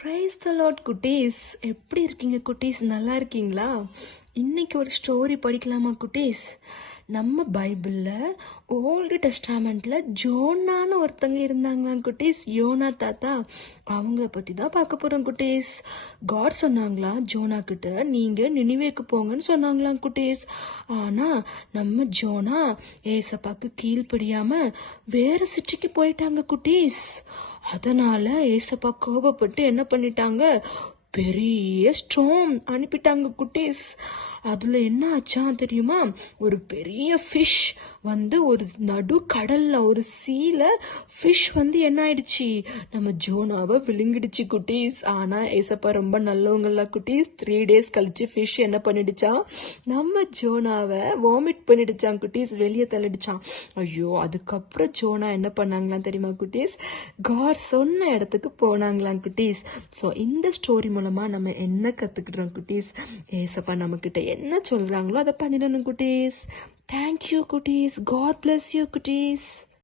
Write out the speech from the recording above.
Praise the Lord குட்டீஸ். எப்படி இருக்கீங்க குட்டீஸ்? நல்லா இருக்கீங்களா? இன்னைக்கு ஒரு ஸ்டோரி படிக்கலாமா குட்டீஸ்? நம்ம பைபிளில் ஓல்டு டெஸ்டாமெண்ட்டில் ஜோனான்னு ஒருத்தங்க இருந்தாங்களாம் குட்டீஸ். யோனா தாத்தா, அவங்கள பற்றி தான் பார்க்க போகிறோம் குட்டீஸ். காட் சொன்னாங்களா ஜோனா கிட்ட, நீங்கள் நினிவேக்கு போங்கன்னு சொன்னாங்களாம் குட்டீஸ். ஆனால் நம்ம ஜோனா ஏசப்பாக்கு கீழ்ப்படியாமல் வேறு சிட்டிக்கு போயிட்டாங்க குட்டீஸ். அதனால ஏசப்பா கோபப்பட்டு என்ன பண்ணிட்டாங்க, பெரிய ஸ்டோம் அனுப்பிட்டாங்க குட்டீஸ். அதுல என்ன ஆச்சா தெரியுமா? ஒரு பெரிய ஃபிஷ் வந்து ஒரு நடு கடல்ல ஒரு சீல ஃபிஷ் வந்து என்ன ஆயிடுச்சு, நம்ம ஜோனாவை விழுங்கிடுச்சு குட்டீஸ். ஆனா ஏசப்பா ரொம்ப நல்லவங்கள குட்டீஸ். 3 days கழிச்சு ஃபிஷ் என்ன பண்ணிடுச்சா, நம்ம ஜோனாவை வாமிட் பண்ணிடுச்சான் குட்டீஸ், வெளியே தள்ளிடுச்சான். ஐயோ, அதுக்கப்புறம் ஜோனா என்ன பண்ணாங்களாம் தெரியுமா குட்டீஸ்? காட் சொன்ன இடத்துக்கு போனாங்களாம் குட்டீஸ். ஸோ இந்த ஸ்டோரி மூலமா நம்ம என்ன கத்துக்கிட்டோம் குட்டீஸ்? ஏசப்பா நம்ம கிட்ட என்ன சொல்றாங்களோ அதை பண்ணிடணும் குட்டீஸ். தேங்க்யூ குட்டீஸ். காட் பிளஸ் யூ குட்டீஸ்.